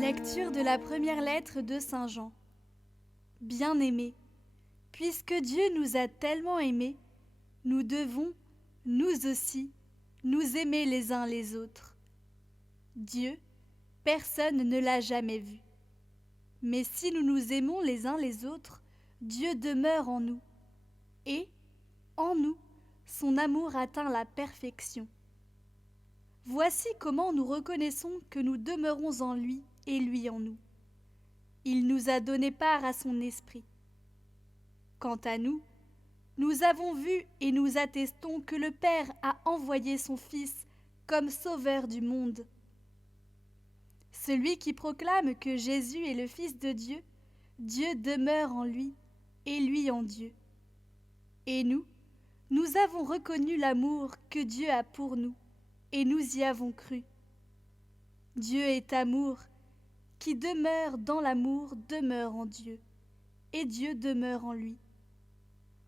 Lecture de la première lettre de Saint Jean. Bien-aimés, puisque Dieu nous a tellement aimés, nous devons, nous aussi, nous aimer les uns les autres. Dieu, personne ne l'a jamais vu. Mais si nous nous aimons les uns les autres, Dieu demeure en nous. Et, en nous, son amour atteint la perfection. Voici comment nous reconnaissons que nous demeurons en lui et lui en nous. Il nous a donné part à son esprit. Quant à nous, nous avons vu et nous attestons que le Père a envoyé son Fils comme sauveur du monde. Celui qui proclame que Jésus est le Fils de Dieu, Dieu demeure en lui et lui en Dieu. Et nous avons reconnu l'amour que Dieu a pour nous et nous y avons cru. Dieu est amour, qui demeure dans l'amour demeure en Dieu, et Dieu demeure en lui.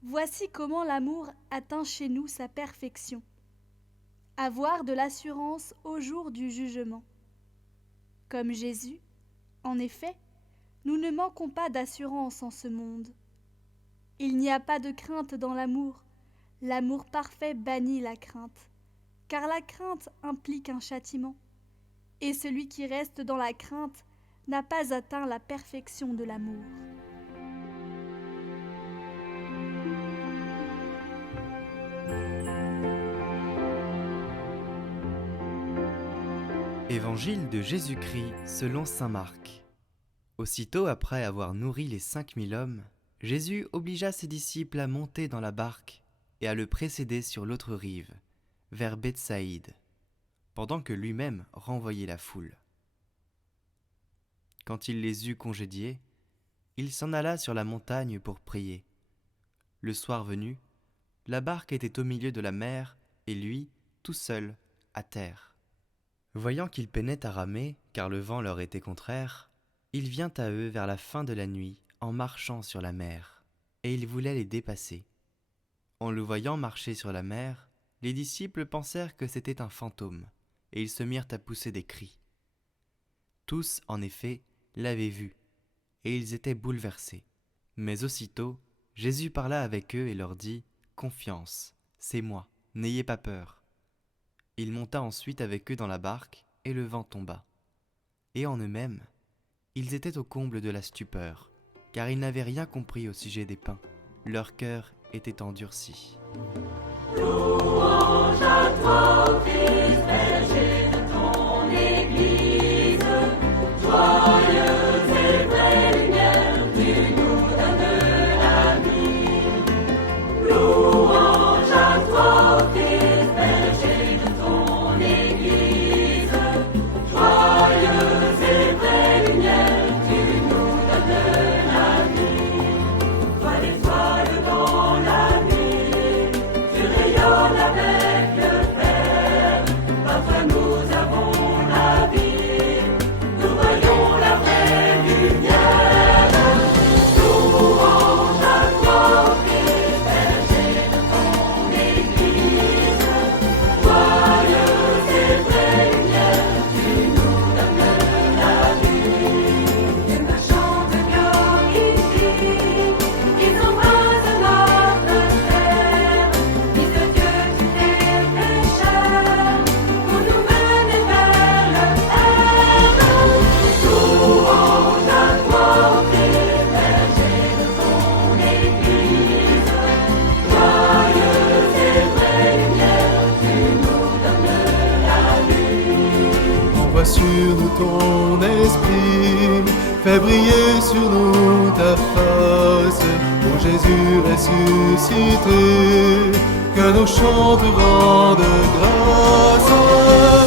Voici comment l'amour atteint chez nous sa perfection. Avoir de l'assurance au jour du jugement. Comme Jésus, en effet, nous ne manquons pas d'assurance en ce monde. Il n'y a pas de crainte dans l'amour. L'amour parfait bannit la crainte, car la crainte implique un châtiment. Et celui qui reste dans la crainte n'a pas atteint la perfection de l'amour. Évangile de Jésus-Christ selon saint Marc. Aussitôt après avoir nourri les 5000 hommes, Jésus obligea ses disciples à monter dans la barque et à le précéder sur l'autre rive, vers Bethsaïde, pendant que lui-même renvoyait la foule. Quand il les eut congédiés, il s'en alla sur la montagne pour prier. Le soir venu, la barque était au milieu de la mer et lui, tout seul, à terre. Voyant qu'ils peinaient à ramer, car le vent leur était contraire, il vient à eux vers la fin de la nuit en marchant sur la mer, et il voulait les dépasser. En le voyant marcher sur la mer, les disciples pensèrent que c'était un fantôme, et ils se mirent à pousser des cris. Tous, en effet, l'avaient vu, et ils étaient bouleversés. Mais aussitôt, Jésus parla avec eux et leur dit « Confiance, c'est moi, n'ayez pas peur ». Il monta ensuite avec eux dans la barque, et le vent tomba. Et en eux-mêmes, ils étaient au comble de la stupeur, car ils n'avaient rien compris au sujet des pains. Leur cœur était endurci. Louange à toi, ô Christ, berger de ton Église, joyeuse et vraie lumière, tu nous donnes la vie. Louange à toi, ô Christ, berger de ton Église, joyeuse et vraie lumière, tu nous donnes la vie. Toi l'étoile dans la nuit, tu rayonnes avec le Père, par toi nous avons la vie, nous voyons la vraie lumière. Louange à toi, Christ, berger de ton Église, joyeuse et vraie lumière, tu nous donnes la vie. Les marchands de glorifient, ils embrassent notre terre, disent que tu t'es pécheur, pour nous mener vers le Père. Louange à toi, Christ, berger de ton Église, joyeuse et vraie lumière, tu nous donnes la vie. Envoie sur nous ton esprit, fais briller sur nous ta face. Ô Jésus ressuscité, que nos chants te rendent grâce.